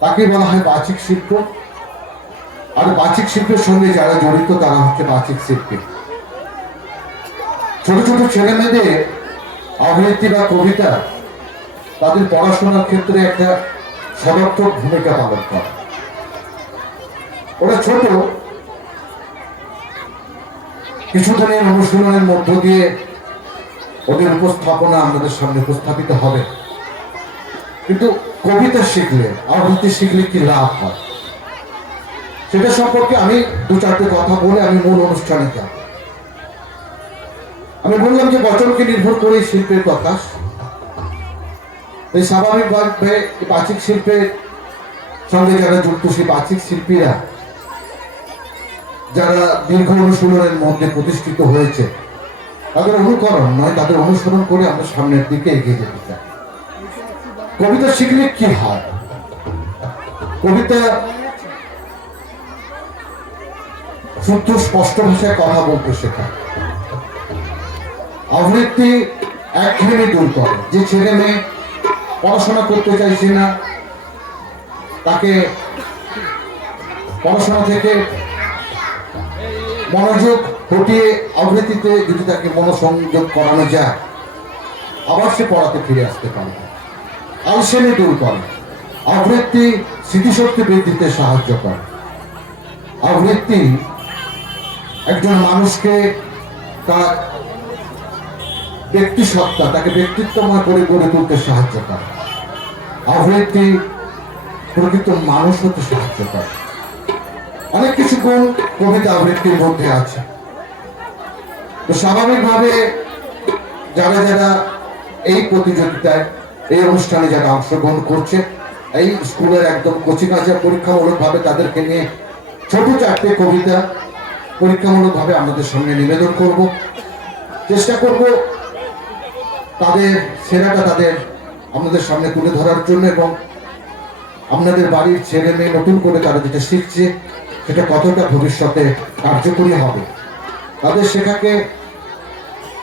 তাকে বলা হয় বাচিক শিল্প। আর বাচিক শিল্পের সঙ্গে যারা জড়িত, তারা হচ্ছে বাচিক শিল্পী। ছোট ছোট ছেলে মেয়েদের আবৃত্তি বা কবিতা তাদের পড়াশোনার ক্ষেত্রে একটা সদর্থক ভূমিকা পালন করে। ওরা ছোট। কিছুদিনের অনুশীলনের মধ্য দিয়ে ওদের উপস্থাপনা আমাদের সামনে উপস্থাপিত হবে। কিন্তু কবিতা শিখলে, আবৃত্তি শিখলে কি লাভ হয়? সেটা সম্পর্কে আমি দু চারটে কথা বলে আমি মূল অনুষ্ঠানে যাব। আমি বললাম যে বচনকে নির্ভর করে শিল্পের প্রকাশ এই স্বাভাবিকভাবে বাচিক শিল্পের সঙ্গে যারা যুক্ত, সেই বাচিক শিল্পীরা যারা দীর্ঘ অনুশীলনের মধ্যে প্রতিষ্ঠিত হয়েছে, তাদের অনুকরণ নয়, তাদের অনুসরণ করে আমরা সামনের দিকে এগিয়ে যেতে চাই। কবিতা শিখলে কি হয়? কবিতা শুদ্ধ, স্পষ্ট ভাষায় কথা বলতে শেখায়। আবৃত্তি একঘেয়েমি দূর করে। যে ছেলে মেয়ে পড়াশোনা করতে চাইছে না, তাকে পড়াশোনা থেকে মনোযোগ হটিয়ে আবৃত্তিতে যদি তাকে মনোসংযোগ করানো যায়, আবার সে পড়াতে ফিরে আসতে পারবে। আলসেমি দূর করে। আবৃত্তি স্মৃতিশক্তি বৃদ্ধিতে সাহায্য করে। আবৃত্তি একজন মানুষকে তার ব্যক্তি সত্তা তাকে ব্যক্তিত্বময় করে গড়ে তুলতে সাহায্য করে। আবৃত্তি প্রকৃত মানুষ হতে সাহায্য করে। অনেক কিছু গুণ কবিতা আবৃত্তির মধ্যে আছে। তো স্বাভাবিকভাবে যারা যারা এই প্রতিযোগিতায় এই অনুষ্ঠানে যারা অংশগ্রহণ করছে, এই স্কুলের একদম কচি কাঁচা পরীক্ষামূলকভাবে তাদেরকে নিয়ে ছোট চারটে কবিতা পরীক্ষামূলকভাবে আমাদের সামনে নিবেদন করব। চেষ্টা করব তাদের সেরাটা তাদের আমাদের সামনে তুলে ধরার জন্য এবং আপনাদের বাড়ির ছেলে মেয়ে নতুন করে তারা যেটা শিখছে, সেটা কতটা ভবিষ্যতে কার্যকরী হবে। তাদের শেখাকে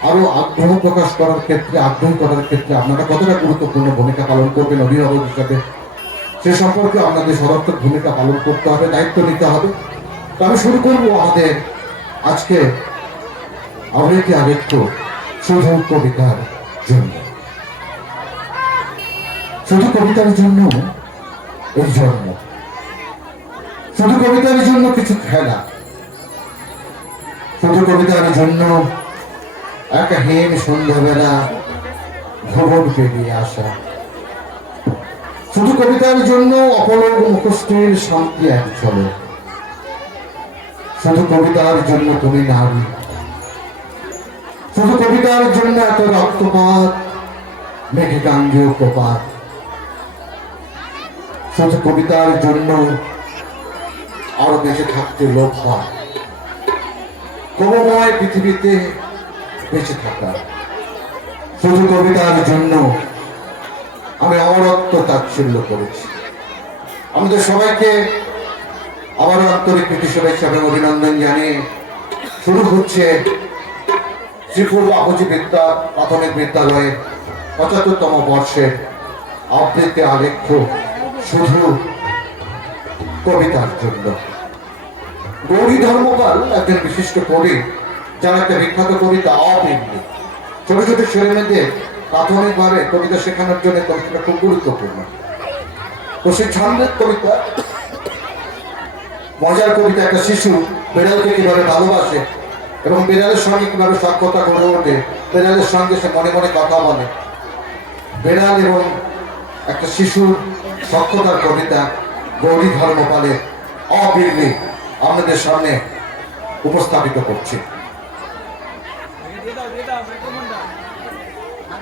আরও আগ্রহ প্রকাশ করার ক্ষেত্রে, আগ্রহ করার ক্ষেত্রে আপনারা কতটা গুরুত্বপূর্ণ ভূমিকা পালন করবেন অভিভাবক হিসাবে সে সম্পর্কে আপনাদের সদর্থক ভূমিকা পালন করতে হবে, দায়িত্ব নিতে হবে। আমি শুরু করব আমাদের আজকে আবৃত্তি আবৃত্ত শুধু কবিতার জন্য। শুধু কবিতার জন্য এই জন্ম। শুধু কবিতার জন্য কিছু খেলা। শুধু কবিতার জন্য এক হেম সন্ধ্যাবেলা ভ্রমণ পেরিয়ে আসা। শুধু কবিতার জন্য অপলক মুখশ্রীর শান্তি এক চলে। শুধু কবিতার জন্য তুমি নারী। শুধু কবিতার জন্য এত রক্তপাত মেঘে গাঙ্গেয় প্রপাত। শুধু কবিতার জন্য আরও বেঁচে থাকতে লোভ হয়। ক্রমময় পৃথিবীতে বেঁচে থাকা। শুধু কবিতার জন্য আমি অমরত্ব তাচ্ছিল্য করেছি। আমাদের সবাইকে আবার আন্তরিক প্রীতি, শুভেচ্ছা এবং অভিনন্দন জানিয়ে শুরু হচ্ছে শ্রীপুর বাপুজি বিদ্যা প্রাথমিক বিদ্যালয়ের পঁচাত্তরতম বর্ষের আবৃত্তি আলেখ্য শুধু কবিতার জন্য। গৌরী ধর্মপাল একজন বিশিষ্ট কবি। যার একটা বিখ্যাত কবিতা অবিন্দু ছোট ছোট ছেলে মেয়েদের প্রাথমিকভাবে কবিতা শেখানোর জন্য কবিতাটা খুব গুরুত্বপূর্ণ। তো সেই ছন্দের কবিতা, মজার কবিতা একটা শিশু বেড়ালকে কীভাবে ভালোবাসে এবং বেড়ালের সঙ্গে কীভাবে সক্ষতা গড়ে ওঠে, বেড়ালের সঙ্গে সে মনে মনে কথা বলে। বেড়াল এবং একটা শিশুর সক্ষতার কবিতা গৌরী ধর্মপালের অবির্লি আমাদের সামনে উপস্থাপিত করছি।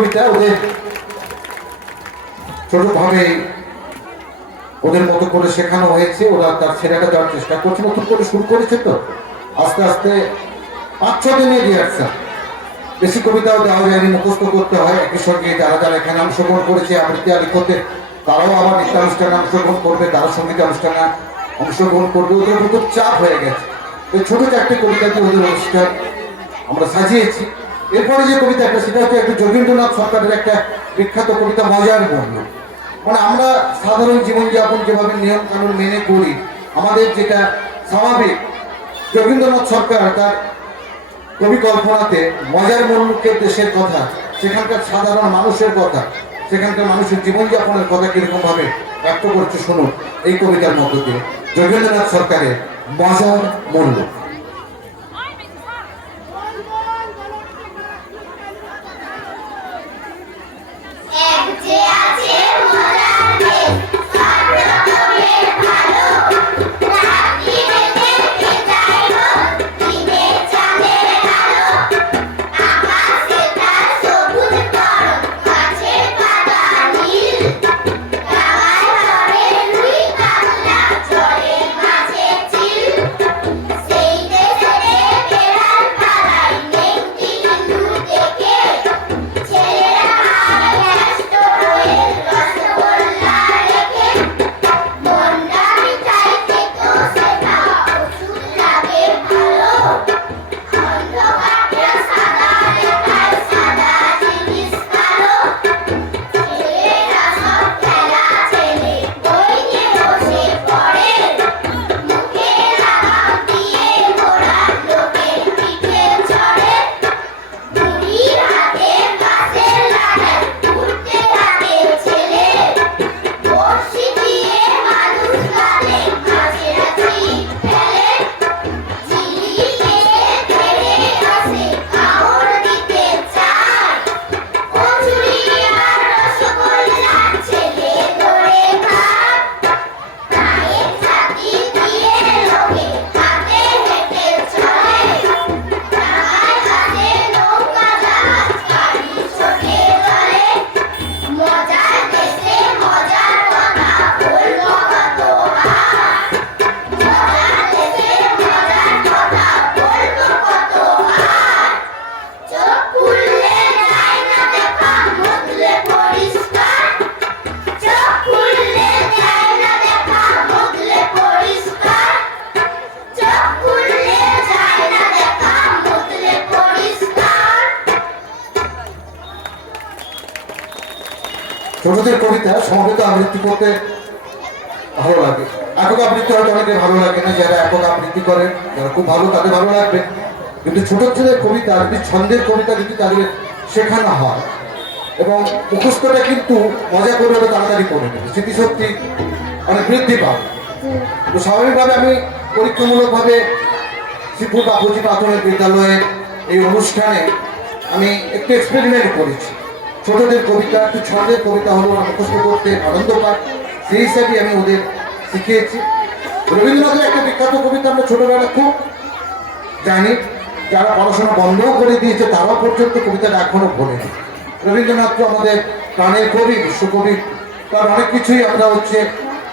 কবিতা ওদের ছোটভাবে ওদের মতো করে শেখানো হয়েছে, ওরা তার ছেলেটা দেওয়ার চেষ্টা করছে, নতুন করে শুরু করেছে তো। আস্তে আস্তে পাঁচ ছ দিনে রিহার্সাল বেশি কবিতাও দেওয়া যায়নি মুখস্থ করতে হয়। একই সঙ্গে যারা যারা এখানে অংশগ্রহণ করেছে, আবৃত্তি আলিখতে তারাও আবার নৃত্যানুষ্ঠানে অংশগ্রহণ করবে, তারা সংগীত অনুষ্ঠানে অংশগ্রহণ করবে। ওদের খুব চাপ হয়ে গেছে। ওই ছোট চারটি কবিতা দিয়ে ওদের অনুষ্ঠান আমরা সাজিয়েছি। এরপরে যে কবিতাটা সেটা হচ্ছে একটা যোগীন্দ্রনাথ সরকারের একটা বিখ্যাত কবিতা, মজার বর্ণ। মানে আমরা সাধারণ জীবনযাপন যেভাবে নিয়ম কানুন মেনে করি, আমাদের যেটা স্বাভাবিক, যোগীন্দ্রনাথ সরকার তার কবি কল্পনাতে মজার মুলুকের দেশের কথা, সেখানকার সাধারণ মানুষের কথা, সেখানকার মানুষের জীবনযাপনের কথা কীরকমভাবে ব্যক্ত করছে, শুনুন, এই কবিতার মধ্য দিয়ে। যোগেন্দ্রনাথ সরকারের মজার মূল্য ছোটদের কবিতা সমবেত আবৃত্তি করতে ভালো লাগে। একক আবৃত্তি হয়তো অনেকে ভালো লাগে না, যারা একক আবৃত্তি করেন যারা খুব ভালো, তাদের ভালো লাগবে। কিন্তু ছোট ছেলের কবিতা, যদি ছন্দের কবিতা যদি তাদের শেখানো হয়, এবং মুখস্থটা কিন্তু মজা করে হলে তাড়াতাড়ি করে নেবে স্মৃতিশক্তি অনেক বৃদ্ধি পাবে। তো স্বাভাবিকভাবে আমি পরীক্ষামূলকভাবে শ্রীপুর বাপুজি প্রাথমিক বিদ্যালয়ের এই অনুষ্ঠানে আমি একটু এক্সপেরিমেন্ট করেছি। ছোটদের কবিতা, একটু ছন্দের কবিতা হলো মুখস্থ করতে আনন্দ পায় সেই হিসাবে আমি ওদের শিখিয়েছি। রবীন্দ্রনাথের একটা বিখ্যাত কবিতা আমরা ছোটবেলা খুব জানি। যারা পড়াশোনা বন্ধও করে দিয়েছে, তারাও পর্যন্ত কবিতাটা এখনও ভোলেনি রবীন্দ্রনাথ তো আমাদের প্রাণের কবি বিশ্বকবি তার অনেক কিছুই আমরা হচ্ছে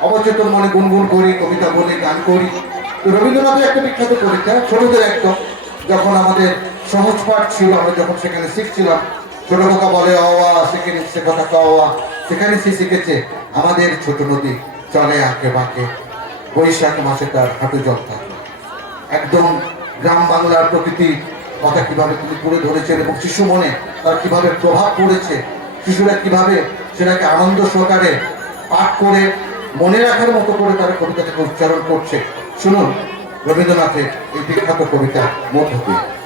অবচেতন মনে গুনগুন করি, কবিতা বলি, গান করি। তো রবীন্দ্রনাথের একটা বিখ্যাত কবিতা, ছোটদের একদম। যখন আমাদের সহজ পাঠ ছিল, আমরা যখন সেখানে শিখছিলাম ছোট কথা বলে, অওয়া, সেখানে সে কথা কওয়া সেখানে সে শিখেছে, আমাদের ছোট নদী চলে আঁকে বাঁকে। বৈশাখ মাসে তার হাঁটু জল থাকে। একদম গ্রাম বাংলার প্রকৃতি কথা কীভাবে তিনি তুলে ধরেছেন এবং শিশু মনে তার কীভাবে প্রভাব পড়েছে, শিশুরা কীভাবে সেটাকে আনন্দ সহকারে পাঠ করে, মনে রাখার মতো করে তারা কবিতাটাকে উচ্চারণ করছে। শুনুন, রবীন্দ্রনাথের এই বিখ্যাত কবিতা মধ্য দিয়ে।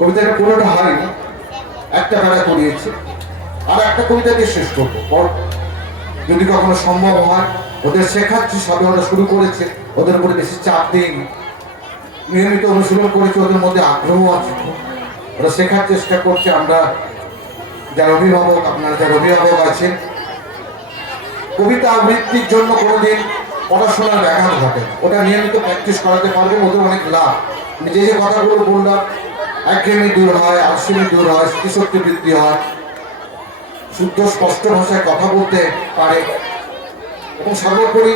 কবিতাটা পুরোটা হয়নি। একটা বেলা করিয়েছি। আর একটা কবিতা দিয়ে শেষ করব। পর যদি কখনো সম্ভব হয়, ওদের শেখাচ্ছি সবে ওরা শুরু করেছে। ওদের উপরে বেশি চাপ দিইনি। নিয়মিত অনুশীলন করেছে, ওদের মধ্যে আগ্রহ আছে। ওরা শেখার চেষ্টা করছে। আমরা যারা অভিভাবক, আপনারা যারা অভিভাবক আছেন, কবিতা আবৃত্তির জন্য কোনোদিন পড়াশোনার ব্যাঘাত ঘটে ওটা নিয়মিত প্র্যাকটিস করাতে পারবেন ওদের অনেক লাভ। আমি যে যে কথাগুলো বললাম একঘেয়েমি দূর হয়, আলসেমি দূর হয় স্মৃতিশক্তি বৃদ্ধি হয়। শুদ্ধ, স্পষ্ট ভাষায় কথা বলতে পারে। এবং সর্বোপরি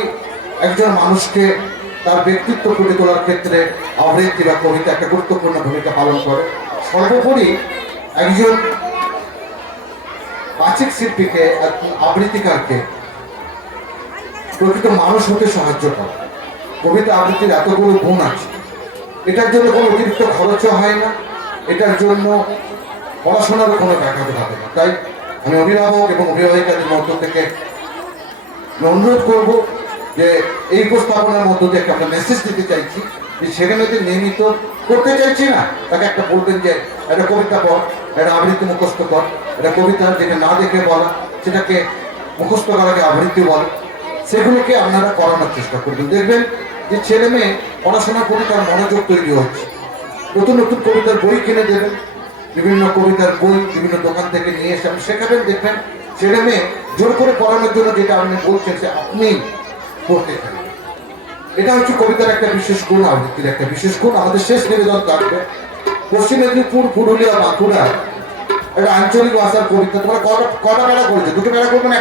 একজন মানুষকে তার ব্যক্তিত্ব ফুটে তোলার ক্ষেত্রে আবৃত্তি বা কবিতা একটা গুরুত্বপূর্ণ ভূমিকা পালন করে। সর্বোপরি একজন বাচিক শিল্পীকে, একজন আবৃত্তিকারকে প্রকৃত মানুষ হতে সাহায্য করে। কবিতা আবৃত্তির এতগুলো গুণ আছে। এটার জন্য কোনো অতিরিক্ত খরচও হয় না। এটার জন্য পড়াশোনারও কোনো ব্যাঘাত ঘটে না তাই আমি অভিভাবক এবং অভিভাবিকাদের মধ্য থেকে অনুরোধ করব যে এই উপস্থাপনার মধ্য থেকে আমরা মেসেজ দিতে চাইছি যে ছেলে মেয়েদের নিয়মিত করতে চাইছি না, তাকে একটা বলবেন যে একটা কবিতা পড় একটা আবৃত্তি মুখস্থ কর একটা কবিতা যেটা না দেখে বলা, সেটাকে মুখস্থ করাকে আবৃত্তি বলে। সেগুলোকে আপনারা করানোর চেষ্টা করবেন। দেখবেন যে ছেলে মেয়ে পড়াশোনার প্রতি তার মনোযোগ তৈরি হচ্ছে। নতুন নতুন কবিতার বই কিনে দেবেন, বিভিন্ন কবিতার বই বিভিন্ন দোকান থেকে নিয়ে এসে আপনি শেখাবেন, দেখবেন ছেলে মেয়ে জোর করে পড়ানোর জন্য যেটা আপনি বলছেন সে আপনি পড়তে থাকবেন এটা হচ্ছে কবিতার একটা বিশেষ গুণ, আবৃত্তির একটা বিশেষ গুণ। আমাদের শেষ নিবেদন থাকবে, পশ্চিম মেদিনীপুর, পুরুলিয়া, বাঁকুড়া। একটা আঞ্চলিক ভাষার কবিতা, তোমরা কটা কটা বেলা করেছ? দুটো বেলা করবে না?